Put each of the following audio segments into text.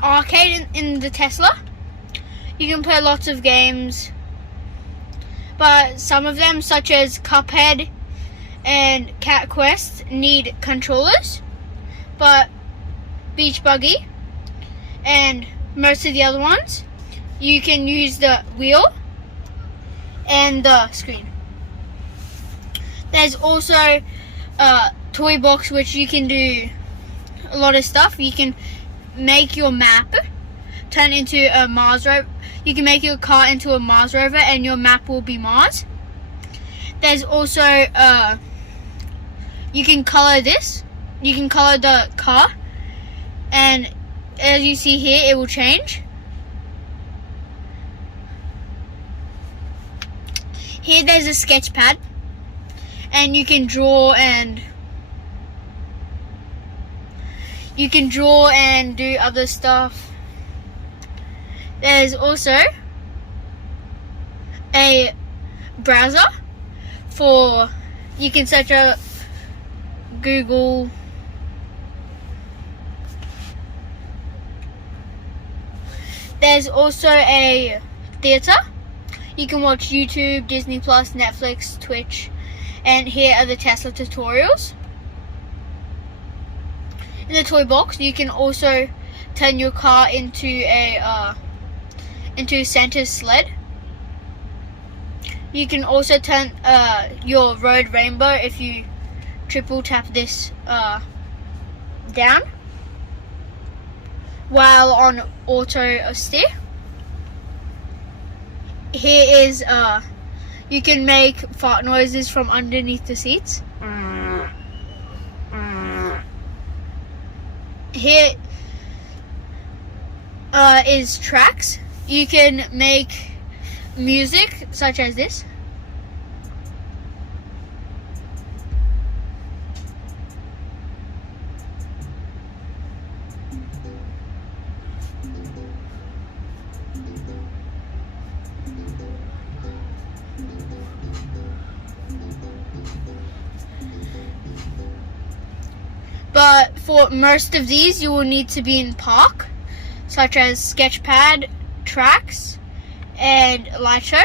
the arcade in the Tesla. You can play lots of games, but some of them, such as Cuphead and Cat Quest, need controllers. But Beach Buggy and most of the other ones, you can use the wheel and the screen. There's also a toy box which you can do a lot of stuff. You can make your map turn into a Mars rover. You can make your car into a Mars rover and your map will be Mars. There's also you can color this. You can color the car, and as you see here, it will change. Here there's a sketch pad, and you can draw and do other stuff. There's also a browser for, you can search out Google. There's also a theater. You can watch YouTube, Disney Plus, Netflix, Twitch, and here are the Tesla tutorials. In the toy box, you can also turn your car into Santa's sled. You can also turn your road rainbow if you triple tap this down while on auto steer. Here is you can make fart noises from underneath the seats. Here is tracks. You can make music such as this. But for most of these, you will need to be in park, such as Sketchpad, Tracks, and Lightshow.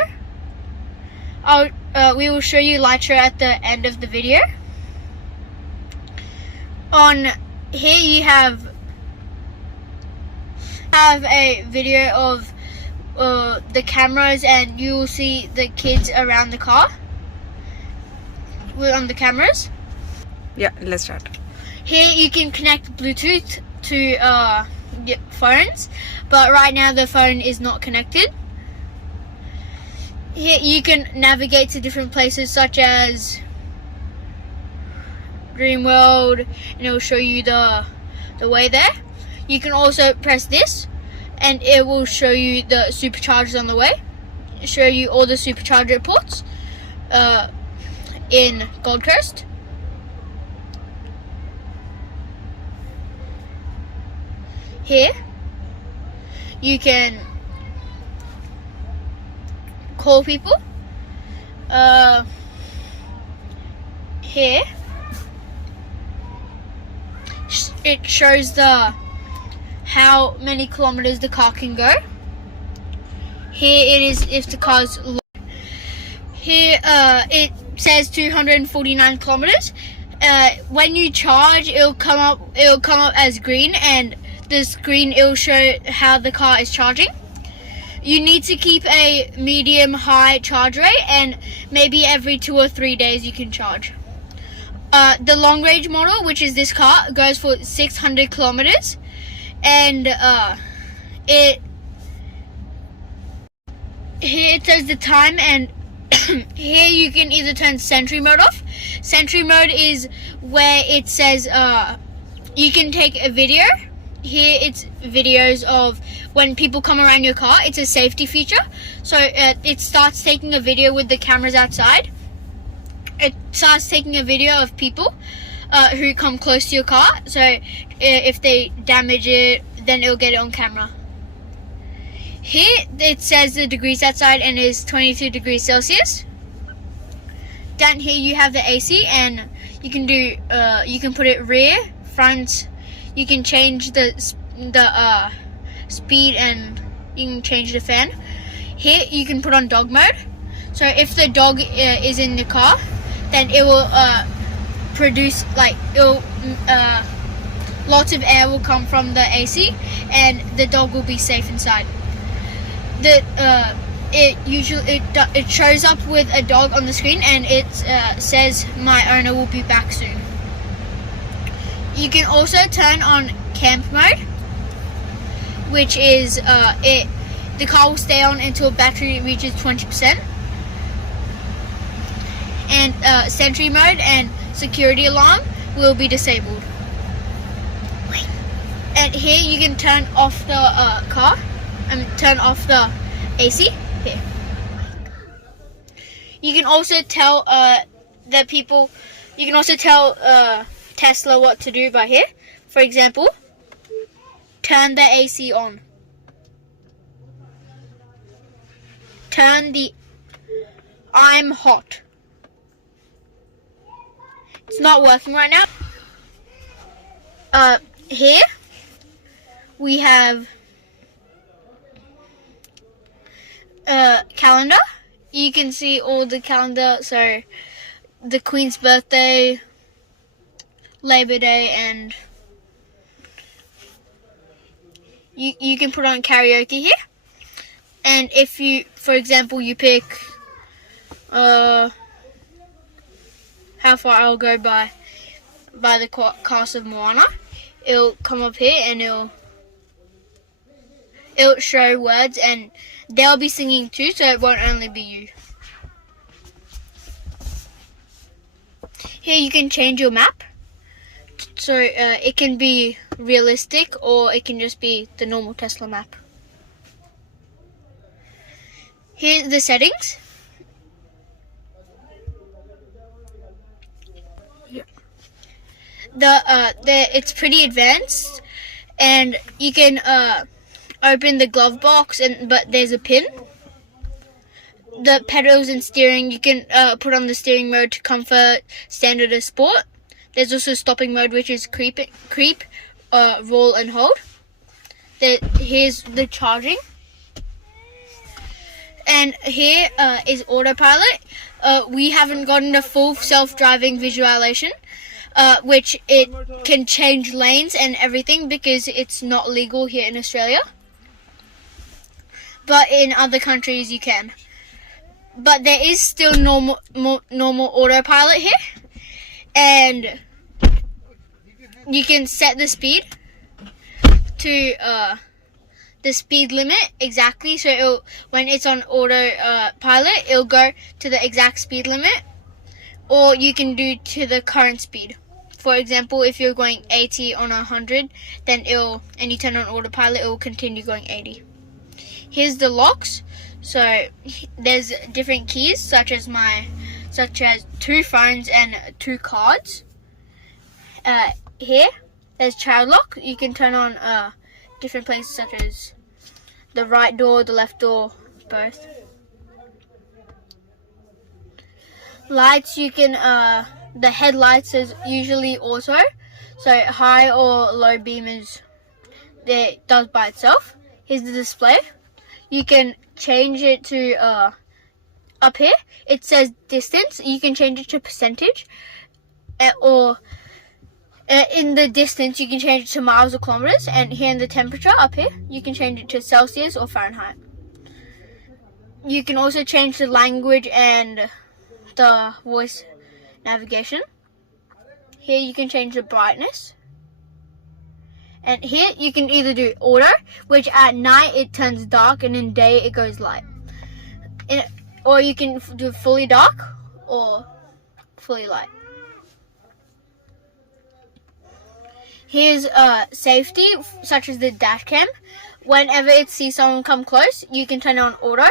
We will show you Lightshow at the end of the video. On here you have a video of the cameras, and you will see the kids around the car on the cameras. Yeah, let's start. Here you can connect Bluetooth to phones, but right now the phone is not connected. Here you can navigate to different places such as Dreamworld, and it will show you the way there. You can also press this and it will show you the superchargers on the way, show you all the supercharger ports in Gold Coast. Here you can call people. Here it shows how many kilometers the car can go. Here it is if the car's low. Here it says 249 kilometers. When you charge, it'll come up as green, and the screen, it will show how the car is charging. You need to keep a medium-high charge rate, and maybe every 2 or 3 days you can charge. The long-range model, which is this car, goes for 600 kilometers, and here it says the time, and here you can either turn Sentry mode off. Sentry mode is where it says you can take a video. Here it's videos of when people come around your car. It's a safety feature. So it starts taking a video with the cameras outside. It starts taking a video of people who come close to your car. So if they damage it, then it'll get it on camera. Here it says the degrees outside, and is 22 degrees Celsius. Down here you have the AC, and you can do you can put it rear, front. You can change the speed, and you can change the fan. Here you can put on dog mode. So if the dog is in the car, then it will produce lots of air will come from the AC, and the dog will be safe inside. It shows up with a dog on the screen, and it says my owner will be back soon. You can also turn on camp mode, which is the car will stay on until battery reaches 20%. And sentry mode and security alarm will be disabled. And here you can turn off the car and turn off the AC. Here. You can also tell you can also tell Tesla what to do by here. For example, turn the AC on. Turn the I'm hot. It's not working right now. Here we have calendar. You can see all the calendar, so the Queen's birthday, Labor Day, and you can put on karaoke here. And if you, for example, you pick how far I'll go by the cast of Moana, it'll come up here and it'll show words, and they'll be singing too, so it won't only be you. Here you can change your map, so it can be realistic or it can just be the normal Tesla map. Here's the settings. It's pretty advanced, and you can open the glove box, but there's a pin. The pedals and steering, you can put on the steering mode to comfort, standard, or sport. There's also stopping mode, which is creep, roll, and hold. Here's the charging. And here is autopilot. We haven't gotten a full self-driving visualization, which it can change lanes and everything because it's not legal here in Australia. But in other countries you can. But there is still normal autopilot here, and you can set the speed to the speed limit exactly. So when it's on autopilot, it'll go to the exact speed limit, or you can do to the current speed. For example, if you're going 80 on 100, then and you turn on autopilot, it will continue going 80. Here's the locks. So there's different keys, such as 2 phones and 2 cards. Here, there's child lock. You can turn on different places, such as the right door, the left door, both. Lights, you can the headlights is usually auto, so high or low beam does by itself. Here's the display. You can change it to up here. It says distance. You can change it to percentage, or in the distance you can change it to miles or kilometers. And here in the temperature up here, you can change it to Celsius or Fahrenheit. You can also change the language and the voice navigation. Here you can change the brightness. And here you can either do auto, which at night it turns dark and in day it goes light. Or you can do fully dark or fully light. Here's safety, such as the dash cam. Whenever it sees someone come close, you can turn on auto,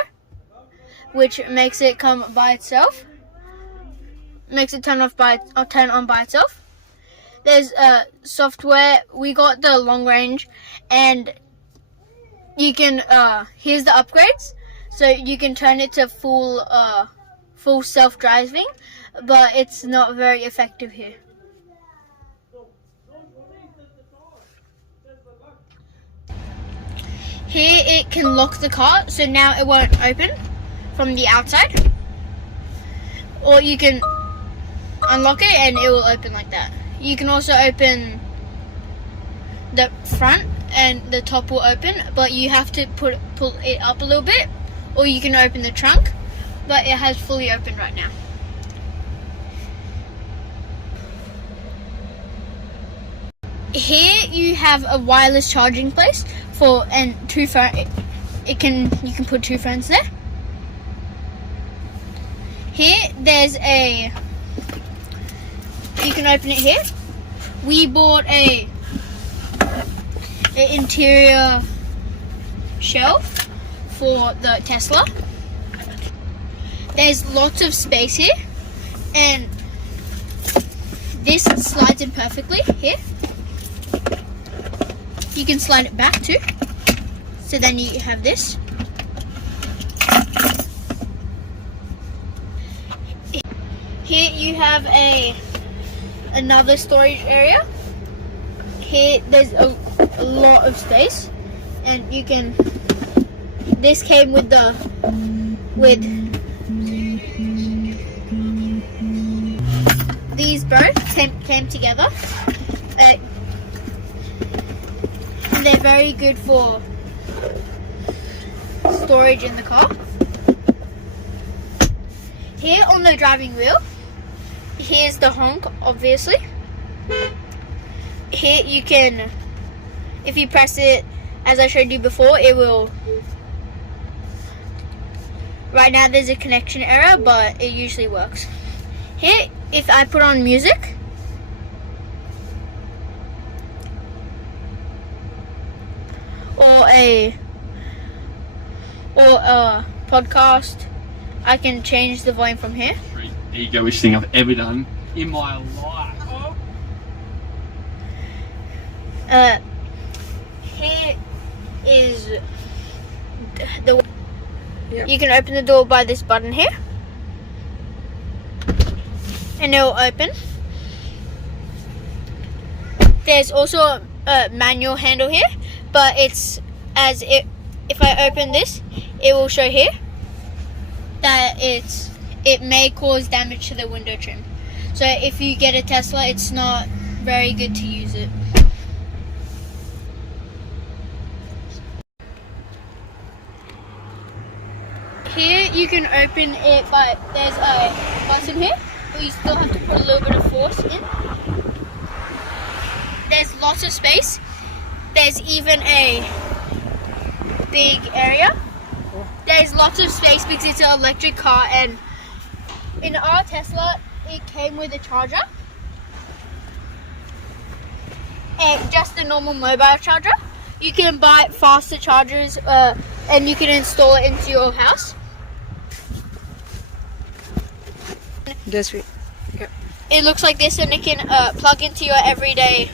which makes it come by itself. Makes it turn on by itself. There's software. We got the long range, and you can here's the upgrades. So you can turn it to full self-driving, but it's not very effective here. Here it can lock the car, so now it won't open from the outside. Or you can unlock it and it will open like that. You can also open the front and the top will open, but you have to pull it up a little bit, or you can open the trunk, but it has fully opened right now. Here you have a wireless charging place and two phone. You can put two phones there. Here there's you can open it here. We bought an interior shelf for the Tesla. There's lots of space here, and this slides in perfectly here. You can slide it back too, so then you have this. Here you have another storage area. Here there's a lot of space, and you can. This came with these both came together. They're very good for storage in the car. Here on the driving wheel, here's the honk, obviously. Here you can, if you press it, as I showed you before, it will. Right now there's a connection error, but it usually works. Here, if I put on music, or a podcast, I can change the volume from here. The egoist thing I've ever done in my life. Here is the. Yep. You can open the door by this button here, and it will open. There's also a manual handle here, but if I open this, it will show here that it may cause damage to the window trim. So if you get a Tesla, it's not very good to use it. Here you can open it, but there's a button here, but you still have to put a little bit of force in. There's lots of space. There's even a big area. There's lots of space because it's an electric car, and in our Tesla it came with a charger and just a normal mobile charger. You can buy faster chargers and you can install it into your house. Just wait. Okay. It looks like this, and it can plug into your everyday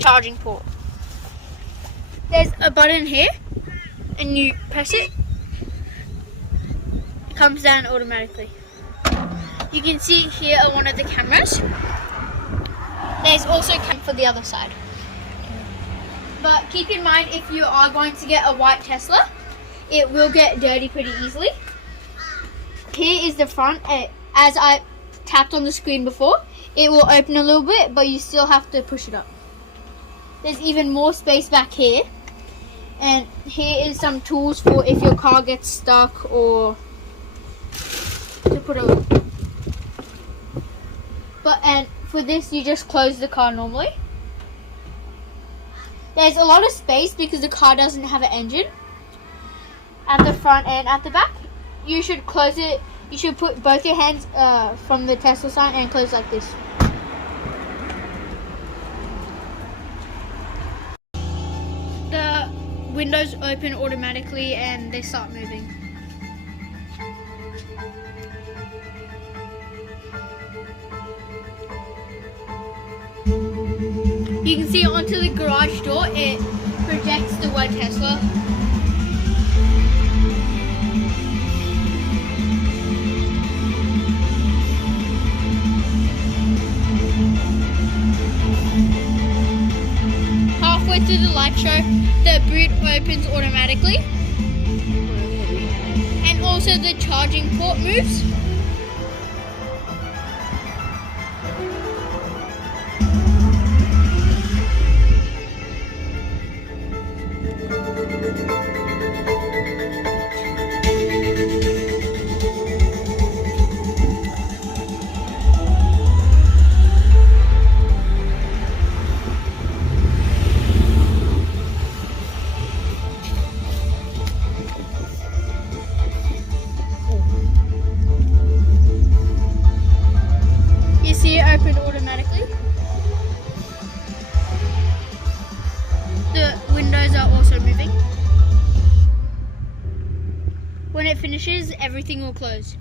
charging port. There's a button here, and you press it. It comes down automatically. You can see here are one of the cameras. There's also a camera for the other side. But keep in mind, if you are going to get a white Tesla, it will get dirty pretty easily. Here is the front. As I tapped on the screen before, it will open a little bit, but you still have to push it up. There's even more space back here. And here is some tools for if your car gets stuck, or to put a. And for this, you just close the car normally. There's a lot of space because the car doesn't have an engine at the front and at the back. You should close it. You should put both your hands from the Tesla sign and close like this. The windows open automatically and they start moving. You can see onto the garage door, it projects the word Tesla. Halfway through after the light show, the boot opens automatically. And also the charging port moves. You see it open automatically. The windows are also moving. When it finishes, everything will close.